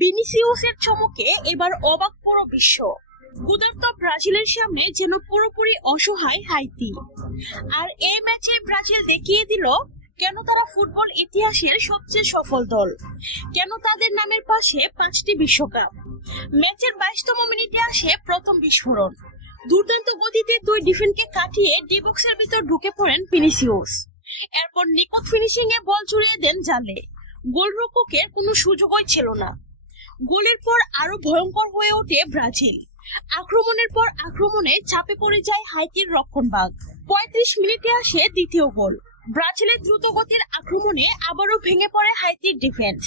ভিনিসিয়াসের চমকে এবার অবাক পুরো বিশ্ব। ক্ষুধার্ত ব্রাজিলের সামনে যেন পুরোপুরি অসহায় হাইতি। আর এই ম্যাচে ব্রাজিল দেখিয়ে দিল কেন তারা ফুটবল ইতিহাসের সবচেয়ে সফল দল, কেন তাদের নামের পাশে 5টি বিশ্বকাপ। ম্যাচের 22তম মিনিটে আসে প্রথম বিস্ফোরণ। দুর্দান্ত গতিতে দুই ডিফেন্ডকে কাটিয়ে ডি বক্সের ভিতর ঢুকে পড়েন ভিনিসিয়াস। এরপর নিখুঁত ফিনিশিং এ বল ছুড়িয়ে দেন জালে। গোলরক্ষকের কোনো সুযোগই ছিল না। গোলের পর আরো ভয়ঙ্কর হয়ে ওঠে ব্রাজিল। আক্রমণের পর আক্রমণে চাপে পড়ে যায় হাইতির রক্ষণভাগ। 35 মিনিটে আসে দ্বিতীয় গোল। ব্রাজিলের দ্রুতগতির আক্রমণে আবারও ভেঙে পড়ে হাইতির ডিফেন্স।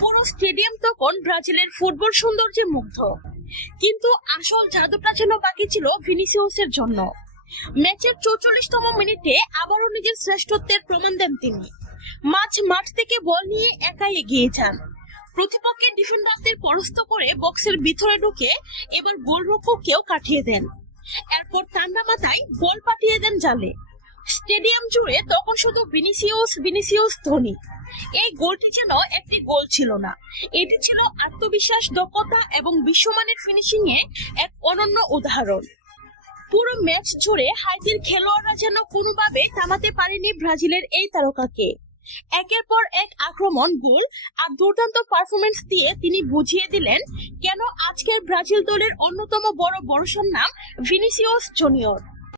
পুরো স্টেডিয়াম তখন ব্রাজিলের ফুটবল সৌন্দর্যে মুগ্ধ। কিন্তু আসল জাদুটা যেন বাকি ছিল ভিনিসিয়াসের জন্য। ম্যাচের 44তম মিনিটে আবারও নিজের শ্রেষ্ঠত্বের প্রমাণ দেন তিনি। মাঠ থেকে বল নিয়ে একাই এগিয়ে যান। প্রতিপক্ষের ডিফেন্ডারদের পরাস্ত করে বক্সের ভিতরে ঢুকে এবার গোলরক্ষককেও কাটিয়ে দেন। এরপর ঠান্ডা মাথায় বল পাঠিয়ে দেন জালে। স্টেডিয়াম জুড়ে তখন শুধু ভিনিসিয়াস ধ্বনি। এই গোলটি যেন একটি গোল ছিল না, এটি ছিল আত্মবিশ্বাস, দক্ষতা এবং বিশ্বমানের ফিনিশিং এ এক অনন্য উদাহরণ। পুরো ম্যাচ জুড়ে হাইতির খেলোয়াড়রা যেন কোনোভাবে থামাতে পারেনি ব্রাজিলের এই তারকাকে। একের পর এক আক্রমণ, গোল আর দুর্দান্ত পারফরমেন্স দিয়ে তিনি বুঝিয়ে দিলেন কেন আজকের ব্রাজিল দলের অন্যতম বড় ভরসার নাম ভিনিসিয়াস জুনিয়র।